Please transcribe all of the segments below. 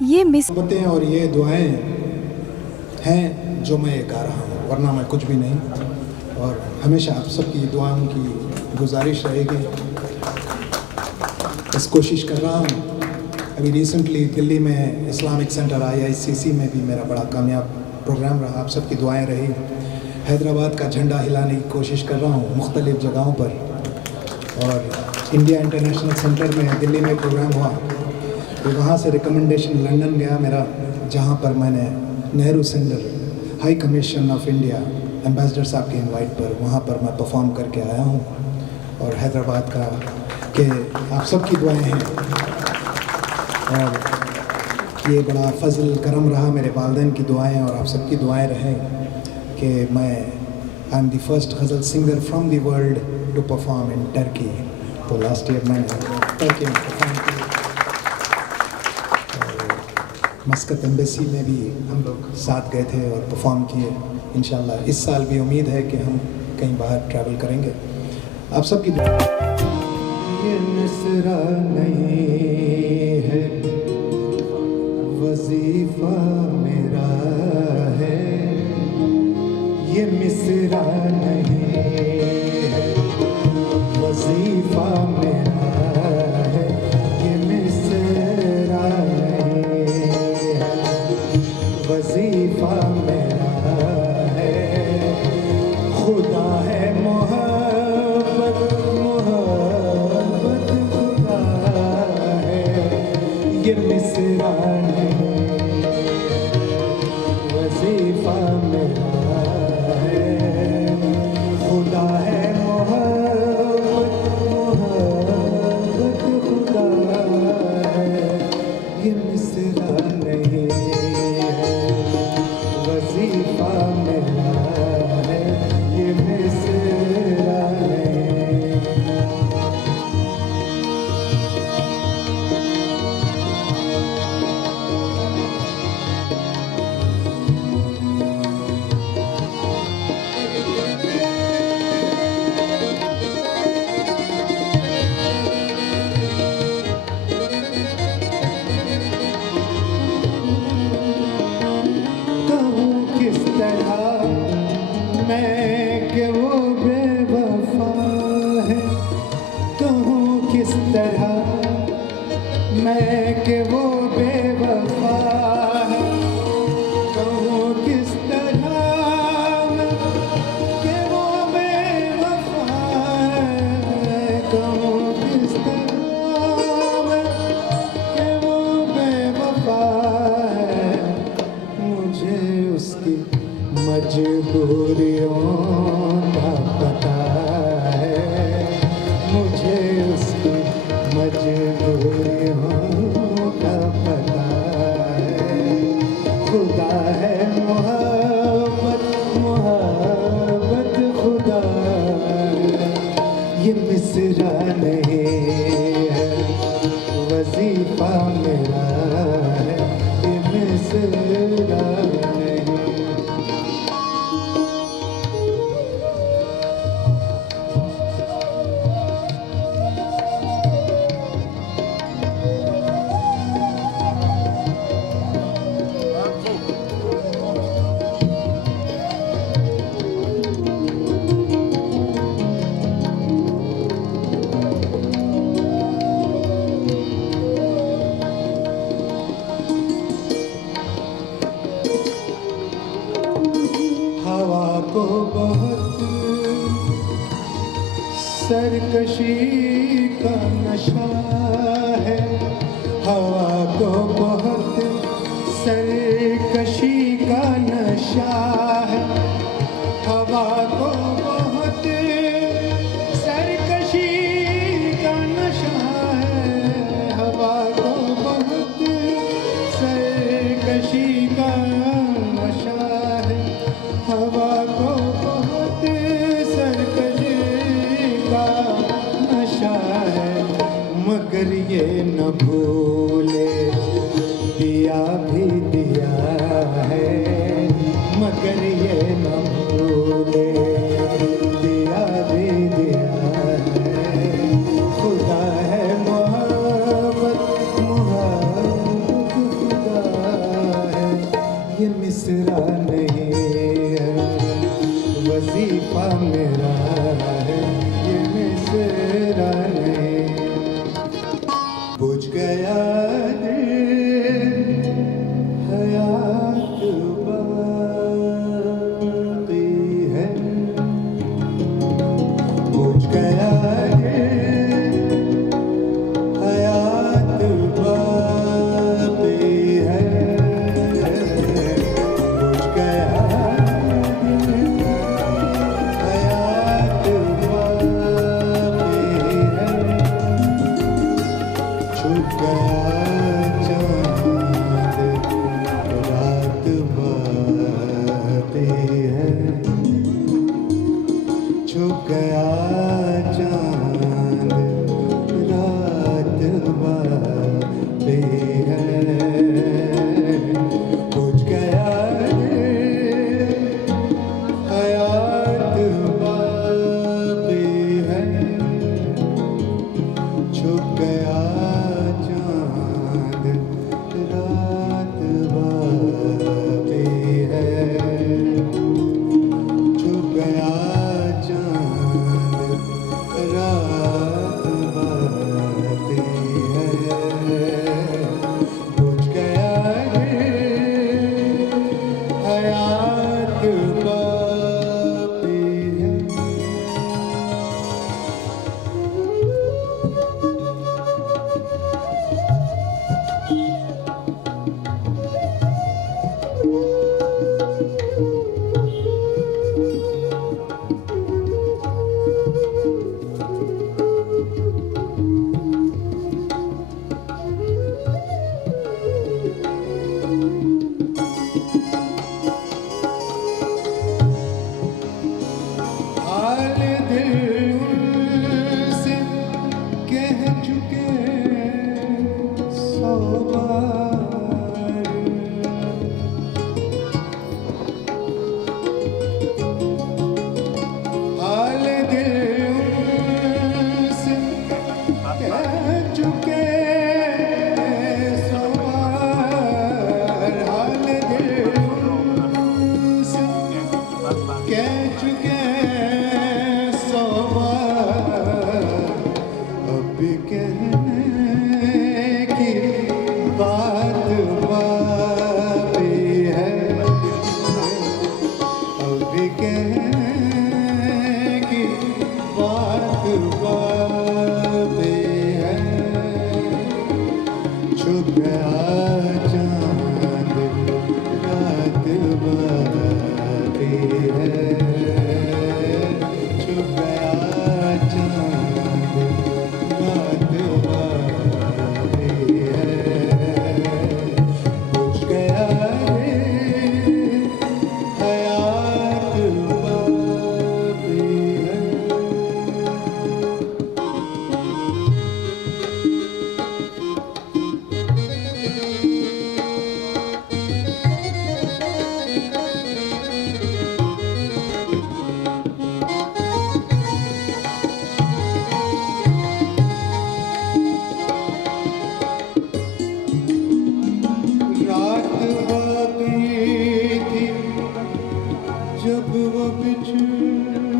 ये मिस मोहब्बतें और ये दुआएं हैं जो मैं गा रहा हूँ, वरना मैं कुछ भी नहीं। और हमेशा आप सबकी दुआओं की गुजारिश रहेगी। बस कोशिश कर रहा हूँ। अभी रिसेंटली दिल्ली में इस्लामिक सेंटर IICC में भी मेरा बड़ा कामयाब प्रोग्राम रहा, आप सबकी दुआएं रही। हैदराबाद का झंडा हिलाने की कोशिश कर रहा हूँ मुख्तलिफ़ जगहों पर। और इंडिया इंटरनेशनल सेंटर में दिल्ली में प्रोग्राम हुआ, तो वहाँ से रिकमेंडेशन लंदन गया मेरा, जहाँ पर मैंने Nehru centre high commission of India ambassador साहब के इनवाइट पर वहाँ पर मैं परफॉर्म करके आया हूँ। और हैदराबाद का कि आप सबकी दुआएं हैं, और ये बड़ा फजल करम रहा मेरे वालिदैन की दुआएं और आप सबकी दुआएं रहें कि मैं I am the first ghazal singer from the world to perform in Turkey. तो लास्ट ईयर मैंने टर्की में परफॉर्म किया। मस्कत एम्बेसी में भी हम लोग साथ गए थे और परफॉर्म किए। इंशाल्लाह इस साल भी उम्मीद है कि हम कहीं बाहर ट्रैवल करेंगे। आप सबकी ये मिसरा नहीं है, वजीफा मेरा है। ये मिसरा नहीं है, वजीफा मेरा है। ये मिसरा वजीफा मेरा है। खुदा है मोहब्बत, मोहब्बत खुदा है। ये मिसरा नहीं, वजीफा मेरा है। खुदा है मोहब्बत, मोहब्बत खुदा है। ये मिसरा नहीं, वजीफा मेरा है। ये मिसरा नहीं। कहूँ किस तरह मैं कि वो बेवफा है। कहूँ किस तरह मैं कि वो बेवफा है। कहूँ किस तरह मैं कि वो बेवफा है। कहूँ किस तरह मैं कि वो बेवफा है। मुझे उसकी मजबूरियों का पता है। मुझे उसकी मजबूरियों का पता है। खुदा है मोहब्बत, मोहब्बत खुदा है। ये मिसरा नहीं है, वजीफा मेरा है। ये मिसरा नहीं। हवा को बहुत सरकशी का नशा है। हवा को बहुत सरकशी का नशा है। हवा को बहुत सरकशी का नशा है। हवा को बहुत सरकशी का नशा है। हवा को बहुत सरकशी का नशा है। मगर ये न भूले दिया भी दिया है। मगर ये न भूले दिया भी दिया है। खुदा है मोहब्बत, मोहब्बत खुदा मिसरा नहीं है, वजीफा मेरा है ये मिसरा नहीं। बुझ गया दिल, हयात बाकी है। बुझ गया दिल, हयात बाकी है। बुझ गया दिल, हयात बाकी है। छुप गया चाँद, रात बाकी है। छुप गया चाँद, रात बाकी है। बुझ गया दिल, हयात बाकी है। छुप गया चाँद, रात बाकी है। छुप गया चाँद, रात बाकी है। बुझ गया दिल, हयात बाकी है। हाल दिल उनसे कह चुके सौ बार। हाल दिल उनसे कह चुके सौ बार। हाल दिल उनसे कह चुके सौ बार। अब भी कहने की बात बाकी है। अब भी कहने की बात बाकी है। छुप गया चाँद, रात बाकी है। छुप गया चाँद, रात बाकी है। बुझ गया दिल, हयात बाकी है। रात बाकी थी जब वो बिछड़े थे।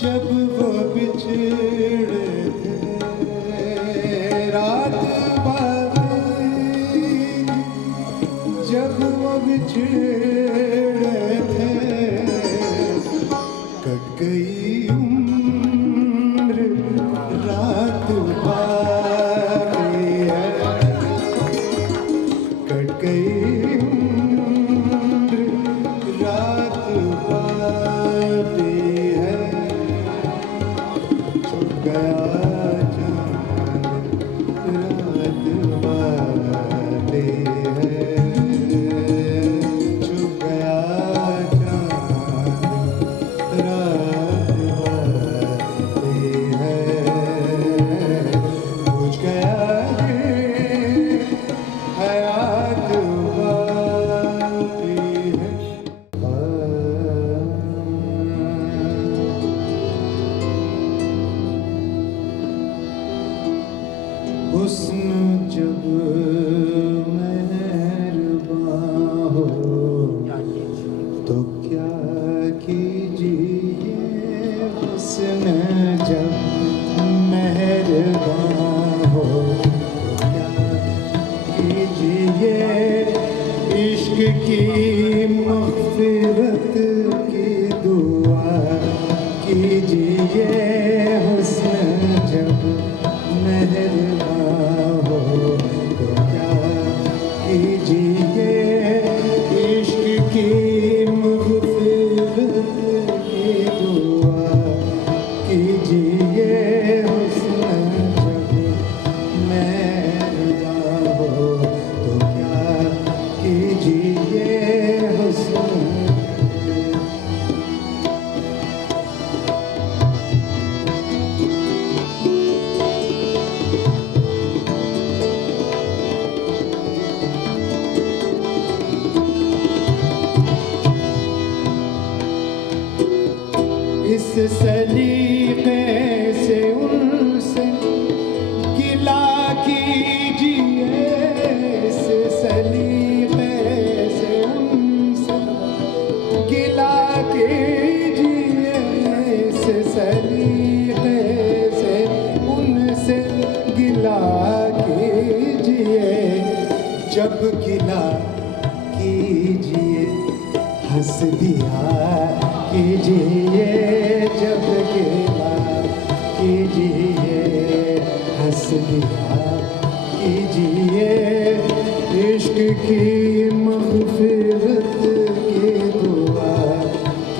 जब वो बिछड़े थे, रात बाकी जब वो बिछड़े थे। कट गई उम्र, रात बाकी है। कट गई उम्र, रात बाकी है। छुप गया चाँद, रात बाकी है। छुप गया चाँद, रात बाकी है। कीजिए हुस्न जब मेहरबान हो तो क्या कीजिए इश्क की मग़फ़िरत की दुआ कीजिए हुस्न जब मेहरबान हो तो क्या कीजिए हुस्न इस सलीक़े से उनसे गिला कीजिए इस सलीक़े से उनसे गिला कीजिए इस सलीक़े से उनसे गिला कीजिए जब गिला कीजिए हंस दिया कीजिए जब गिला कीजिए हंस दिया कीजिए इश्क की मग़फ़िरत की दुआ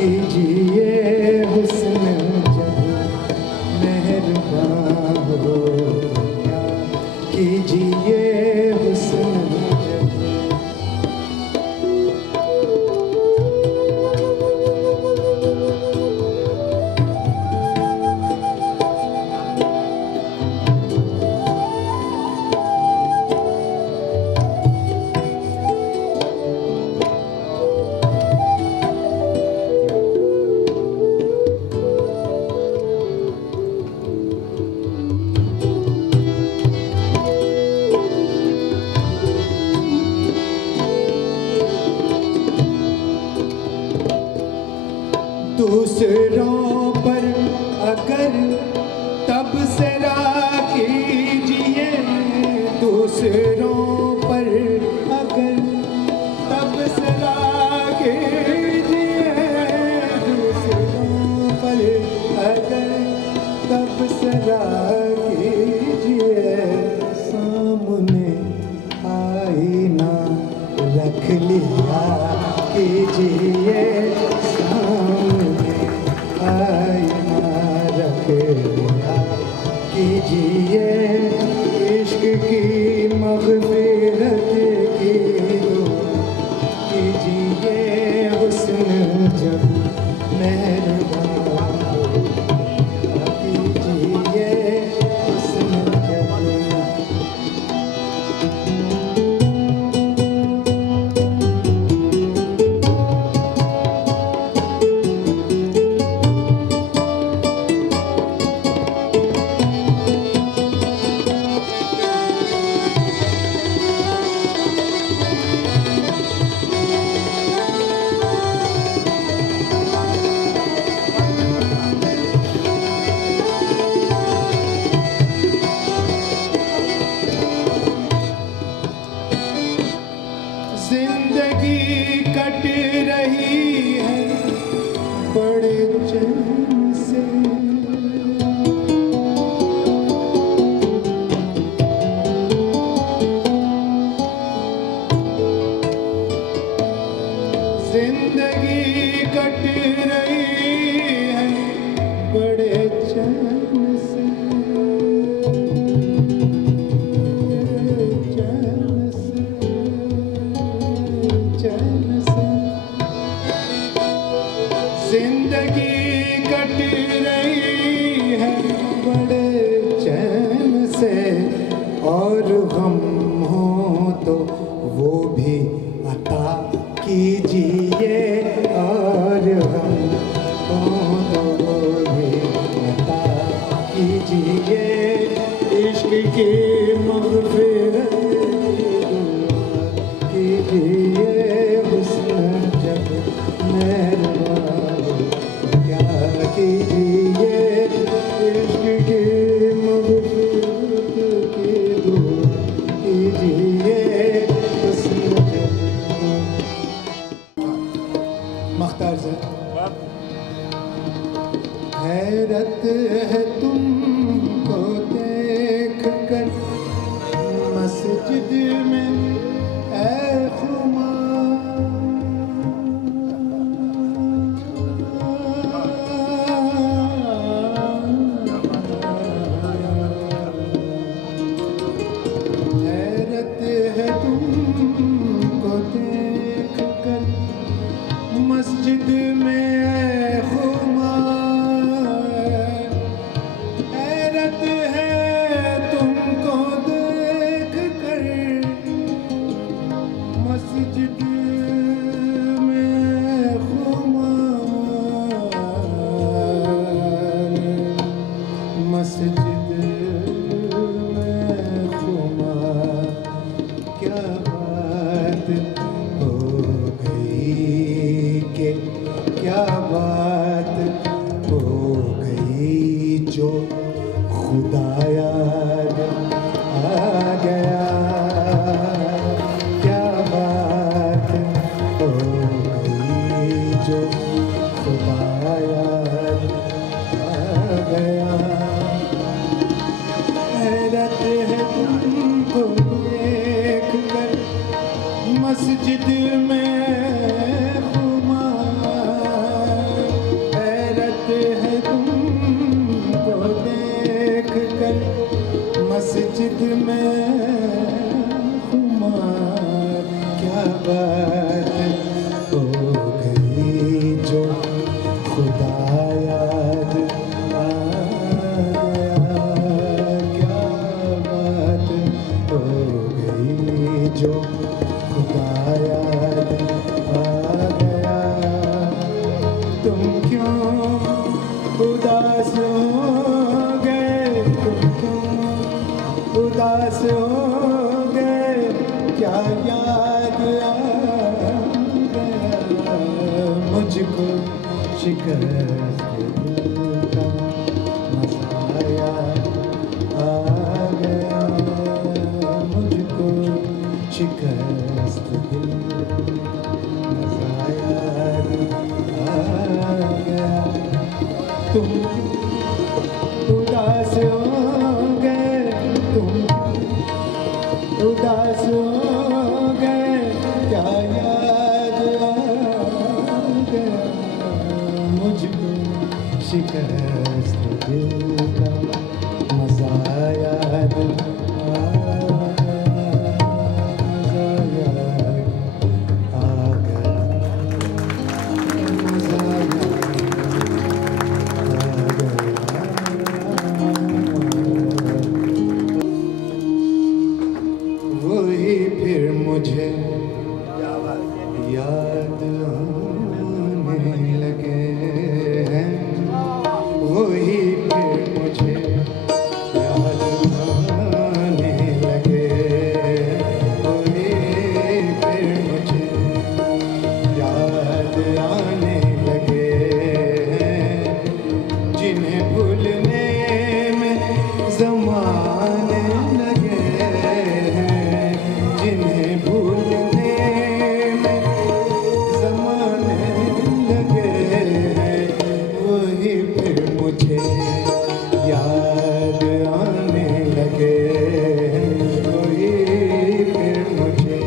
कीजिए हुस्न जब मेहरबान हो तो क्या कीजिए हुस्न जब दूसरों पर अगर तबसरा कीजिए दूसरों पर अगर तबसरा कीजिए दूसरों पर अगर तबसरा कीजिए सामने आईना रख लिया कीजिए सामने आईना रख लिया कीजिए इश्क की मग़फ़िरत की दुआ कीजिए हुस्न जब मेहरबान हो कीजिए हुस्न जब जिंदगी कट रही है बड़े चैन से जिंदगी कट रही है बड़े चैन से चैन से चैन से जिंदगी कट रही है बड़े चैन से और गम हो तो वो भी अता कीजिए और गम हो तो वो भी अता कीजिए इश्क की मग़फ़िरत कीजिए हुस्न जब मेहरबान हो क्या कीजिए इश्क की मग़फ़िरत की दुआ कीजिए हुस्न जब मख्तार से हैरत है तुमको देख कर मस्जिद में ऐ हैरत है तुमको देख कर मस्जिद में ऐ खुमार हैरत है तुमको देख कर मस्जिद में ऐ खुमार मस्जिद क्या बात हो गई कि क्या बात हो गई जो खुदा याद आ गया क्या बात हो गई जो खुदा याद आ गया हैरत है तुमको देख कर मस्जिद में खुमार हैरत है तुमको देख कर मस्जिद में खुमार क्या बात हो गई जो खुदा याद आ गया क्या बात हो गई जो खुदा याद आ गया तुम क्यों उदास हो गए तुम क्यों उदास हो गए क्या याद आ गया मुझको शिकस्त दिल का मसाया आ गया मुझको शिकस्त दिल मसाया आ गया तुम उदास हो गए तुम उदास हो गए क्या याद आ गया मुझको शिकस्त दिल का मज़ा याद आ गया मज़ा वही फिर मुझे याद आने लगे हैं वही फिर मुझे याद आने लगे वही फिर मुझे याद आने लगे जिन्हें भूलने में ज़माने लगे हैं जिन्हें भूलने में ज़माने लगे हैं वही फिर मुझे याद आने लगे वही फिर मुझे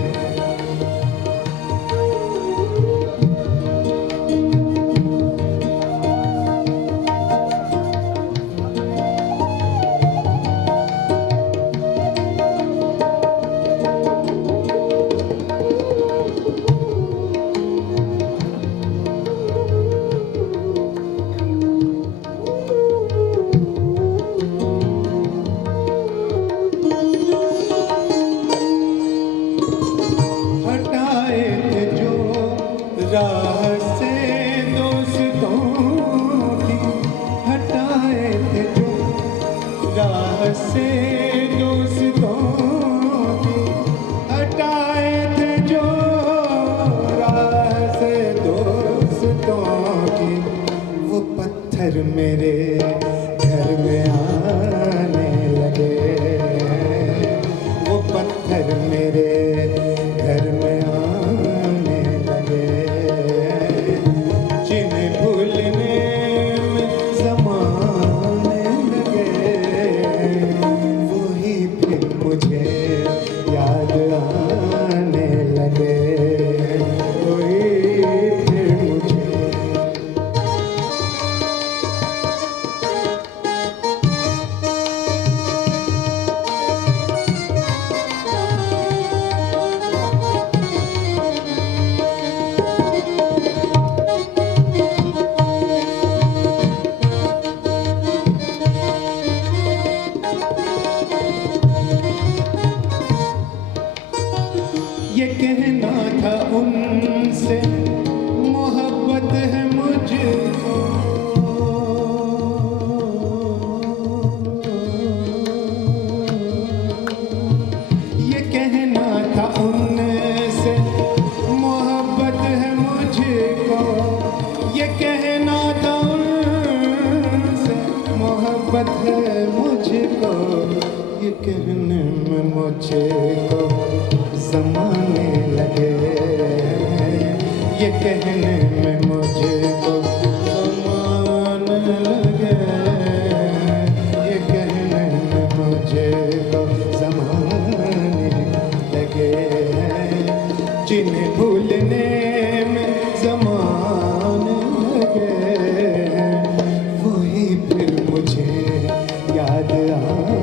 हटाए थे जो राह से दोस्तों की हटाए थे जो राह से दोस्तों की हटाए थे जो राह से दोस्तों की वो पत्थर मेरे घर में आने लगे वो पत्थर मेरे घर में आने लगे जिन्हें भूलने में ज़माने याद है मुझको, ये कहने में मुझे को ज़माने लगे, ये कहने में मुझे को ज़माने लगे, ये कहने में मुझे को ज़माने लगे, जिन्हें भूलने में ज़माने लगे, वही फिर मुझे याद आ